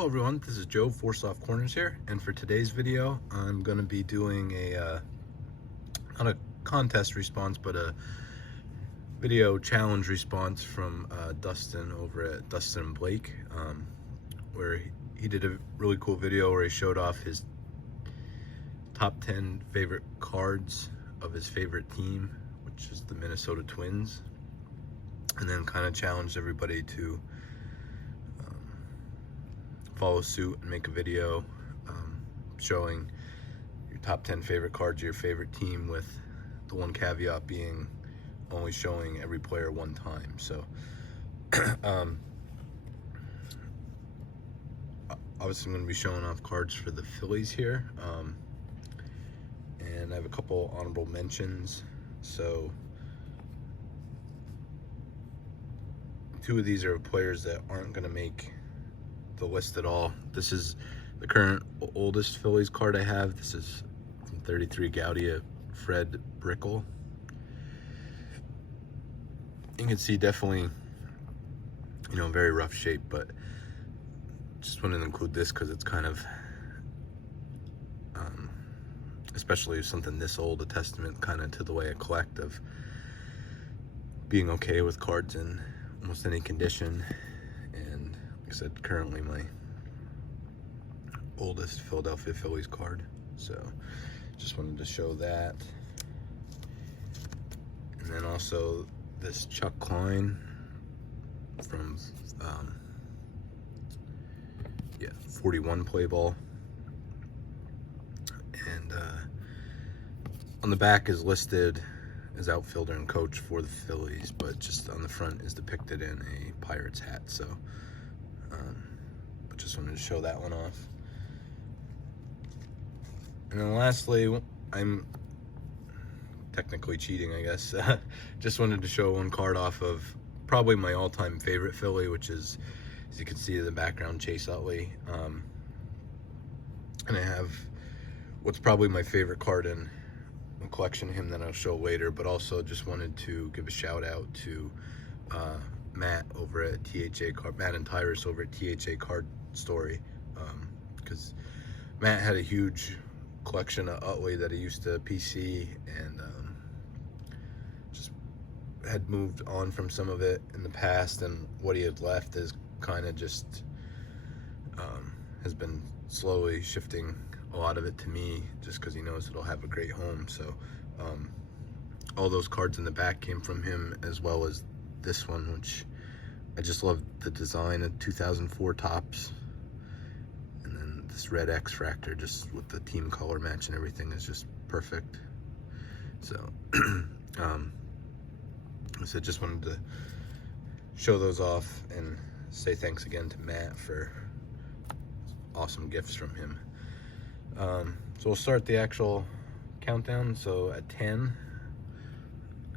Hello everyone, this is Joe, Four Soft Corners here, and for today's video, I'm going to be doing not a contest response, but a video challenge response from Dustin over at Dustin and Blake, where he did a really cool video where he showed off his top 10 favorite cards of his favorite team, which is the Minnesota Twins, and then kind of challenged everybody to follow suit and make a video showing your top 10 favorite cards of your favorite team, with the one caveat being only showing every player one time. So obviously I'm going to be showing off cards for the Phillies here, and I have a couple honorable mentions. So two of these are players that aren't going to make the list at all. This is the current oldest Phillies card I have. This is from 33 Gaudia, Fred Brickell. You can see definitely, very rough shape, but just wanted to include this because it's kind of, especially something this old, a testament kind of to the way I collect, of being okay with cards in almost any condition. And like I said, currently my oldest Philadelphia Phillies card, so just wanted to show that. And then also this Chuck Klein from 41 play ball, and on the back is listed as outfielder and coach for the Phillies, but just on the front is depicted in a Pirates hat. So but just wanted to show that one off. And then lastly, I'm technically cheating, I guess. Just wanted to show one card off of probably my all-time favorite Philly, which is, as you can see in the background, Chase Utley. And I have what's probably my favorite card in a collection of him that I'll show later, but also just wanted to give a shout out to Matt over at THA Card, Matt and Tyrus over at THA Card Story, because Matt had a huge collection of Utley that he used to PC, and just had moved on from some of it in the past, and what he had left is kind of just has been slowly shifting a lot of it to me, just because he knows it'll have a great home. So all those cards in the back came from him, as well as this one, which I just love the design of 2004 tops, and then this red X-Fractor, just with the team color match and everything, is just perfect. So so just wanted to show those off and say thanks again to Matt for awesome gifts from him. So we'll start the actual countdown. So at 10,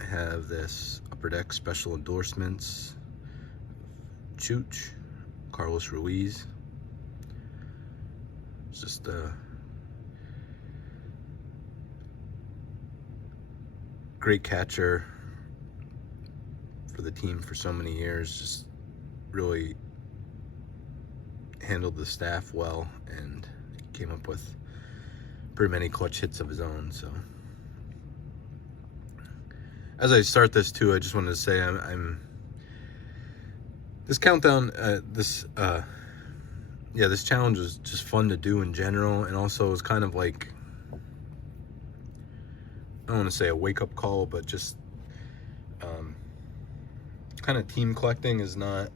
I have this Upper Deck special endorsements, Chooch, Carlos Ruiz. It's just a great catcher for the team for so many years. Just really handled the staff well and came up with pretty many clutch hits of his own. So as I start this too, I just wanted to say I'm this countdown, this challenge was just fun to do in general, and also it was kind of like, I don't want to say a wake-up call, but just kind of team collecting is not,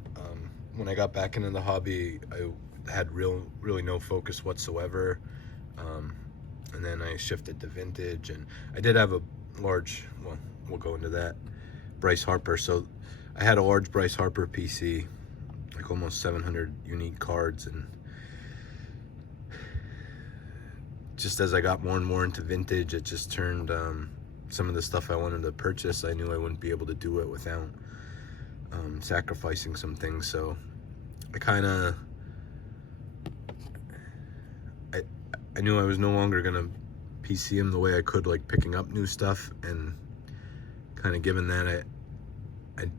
when I got back into the hobby, I had really no focus whatsoever, and then I shifted to vintage, and I did have a large, well, we'll go into that, Bryce Harper. So I had a large Bryce Harper PC, like almost 700 unique cards, and just as I got more and more into vintage, it just turned some of the stuff I wanted to purchase, I knew I wouldn't be able to do it without sacrificing some things. So I knew I was no longer gonna PC him the way I could, like picking up new stuff, and kind of given that I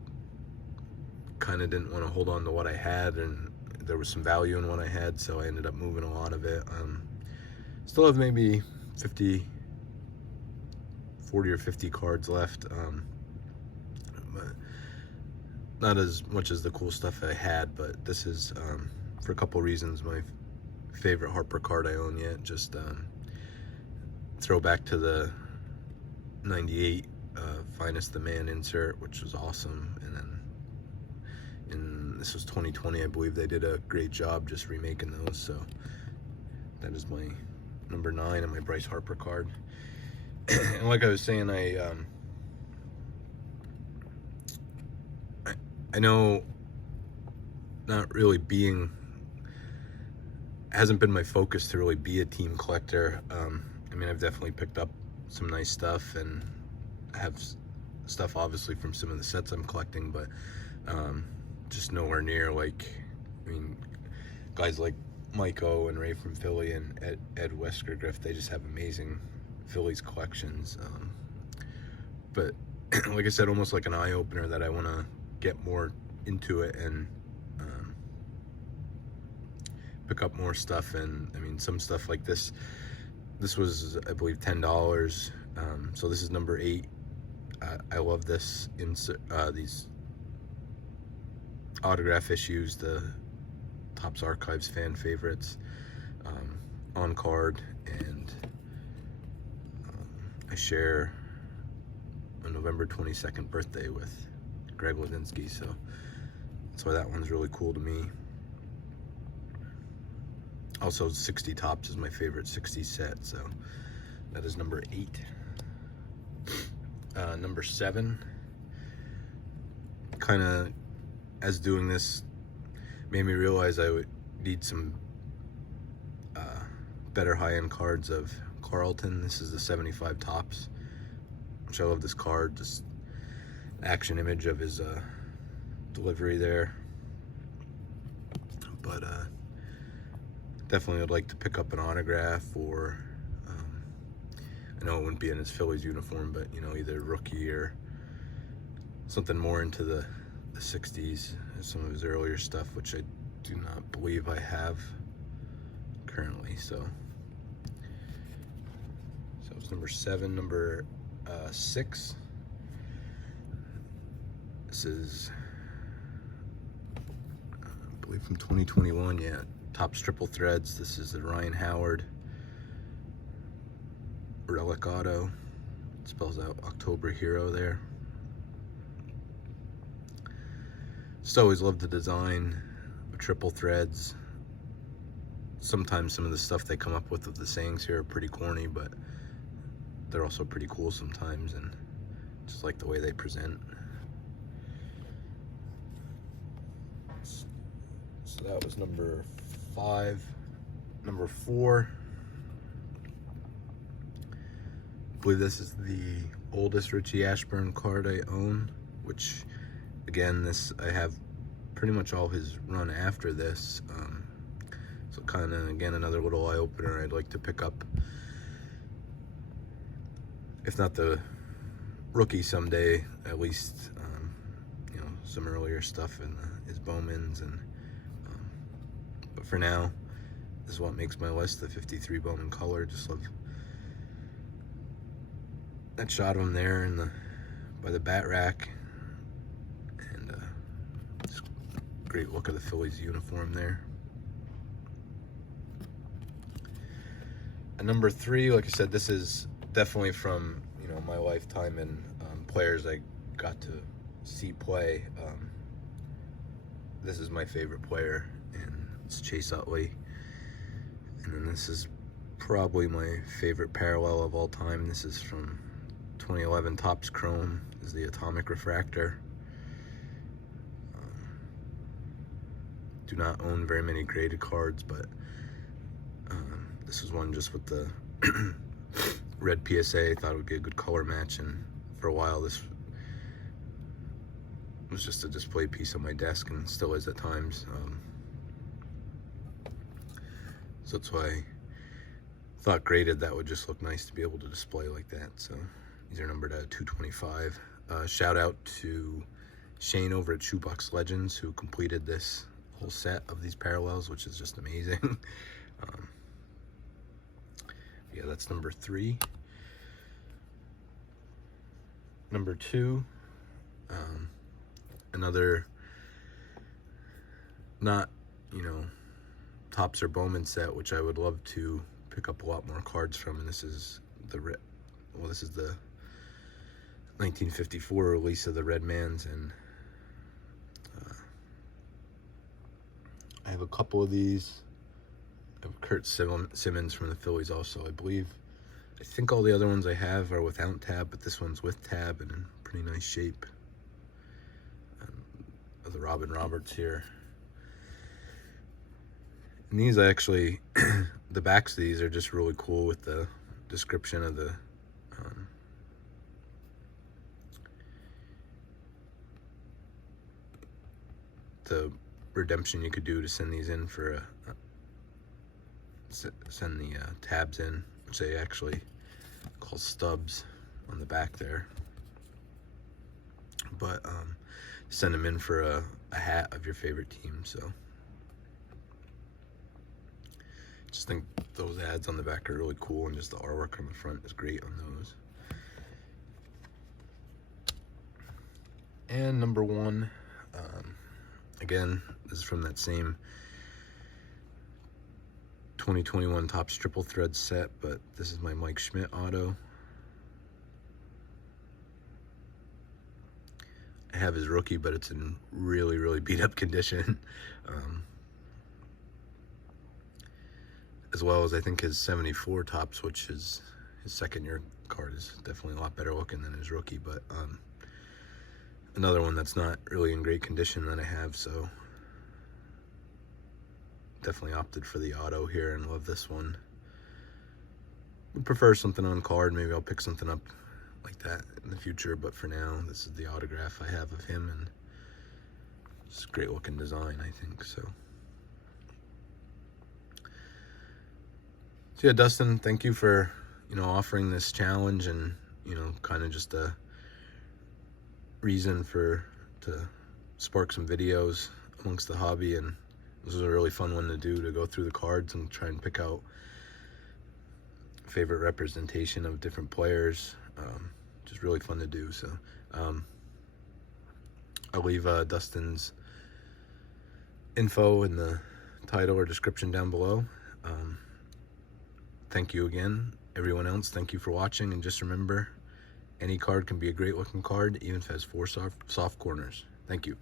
kind of didn't want to hold on to what I had, and there was some value in what I had, so I ended up moving a lot of it. Still have maybe 40 or 50 cards left. But not as much as the cool stuff I had, but this is, for a couple reasons, my favorite Harper card I own yet. Just throw back to the 98 Finest the Man insert, which was awesome. And then this was 2020, I believe. They did a great job just remaking those. So that is my number 9 and my Bryce Harper card. And like I was saying, I know not really hasn't been my focus to really be a team collector. I mean, I've definitely picked up some nice stuff and have stuff obviously from some of the sets I'm collecting, but just nowhere near like, I mean, guys like Mike O and Ray from Philly and Ed Westergriff, they just have amazing Phillies collections. But like I said, almost like an eye-opener that I want to get more into it and pick up more stuff. And I mean, some stuff like this was, I believe, $10. So this is number 8. I love this these autograph issues, the Topps Archives fan favorites, on card, and I share a November 22nd birthday with Greg Ladinsky, so that's why that one's really cool to me. Also, 60 Topps is my favorite 60 set, so that is number 8. Number 7, kind of, as doing this, made me realize I would need some better high-end cards of Carlton. This is the 75 Topps, which I love this card. Just action image of his delivery there. But definitely would like to pick up an autograph, or I know it wouldn't be in his Phillies uniform, but you know, either rookie or something more into the 60s, some of his earlier stuff, which I do not believe I have currently. So it's number 7. Number 6, this is I believe from 2021. Yeah, Topps Triple Threads. This is the Ryan Howard Relic Auto. It spells out October Hero there. Just always loved the design of Triple Threads. Sometimes some of the stuff they come up with the sayings here are pretty corny, but they're also pretty cool sometimes, and just like the way they present. So that was number 5. Number 4, I believe this is the oldest Richie Ashburn card I own, which again, this I have pretty much all his run after this. So kind of, again, another little eye-opener. I'd like to pick up, if not the rookie someday, at least you know, some earlier stuff in his Bowmans. And but for now, this is what makes my list, the 53 Bowman color. Just love that shot of him there by the bat rack, and just great look of the Phillies uniform there. And number 3, like I said, this is definitely from, you know, my lifetime and players I got to see play. This is my favorite player, and it's Chase Utley. And then this is probably my favorite parallel of all time. This is from 2011 Topps Chrome. This is the Atomic Refractor. Do not own very many graded cards, but this is one just with the red PSA. I thought it would be a good color match, and for a while this was just a display piece on my desk, and still is at times. So that's why I thought graded that would just look nice to be able to display like that. So these are numbered at 225. Shout out to Shane over at Shoebox Legends, who completed this whole set of these parallels, which is just amazing. Yeah, that's number 3. Number 2, another not, Topps or Bowman set, which I would love to pick up a lot more cards from, and this is the 1954 release of the Redmans, and I have a couple of these. I have Kurt Simmons from the Phillies also, I believe. I think all the other ones I have are without tab, but this one's with tab and in pretty nice shape. The Robin Roberts here. And these actually, the backs of these are just really cool with the description of the redemption you could do to send these in for send the tabs in, which they actually call stubs on the back there. But send them in for a hat of your favorite team. So just think those ads on the back are really cool, and just the artwork on the front is great on those. And number 1, again, this is from that same 2021 Topps Triple Thread set, but this is my Mike Schmidt auto. I have his rookie, but it's in really, really beat up condition. As well as I think his 74 Topps, which is his second year card, is definitely a lot better looking than his rookie, but another one that's not really in great condition that I have, so definitely opted for the auto here and love this one. Would prefer something on card. Maybe I'll pick something up like that in the future, but for now, this is the autograph I have of him, and it's a great looking design, I think. So yeah, Dustin, thank you for offering this challenge, and kind of just a reason to spark some videos amongst the hobby. And this was a really fun one to do, to go through the cards and try and pick out favorite representation of different players. Just really fun to do. So I'll leave Dustin's info in the title or description down below. Thank you again, everyone else. Thank you for watching, and just remember, any card can be a great looking card, even if it has 4 soft corners. Thank you.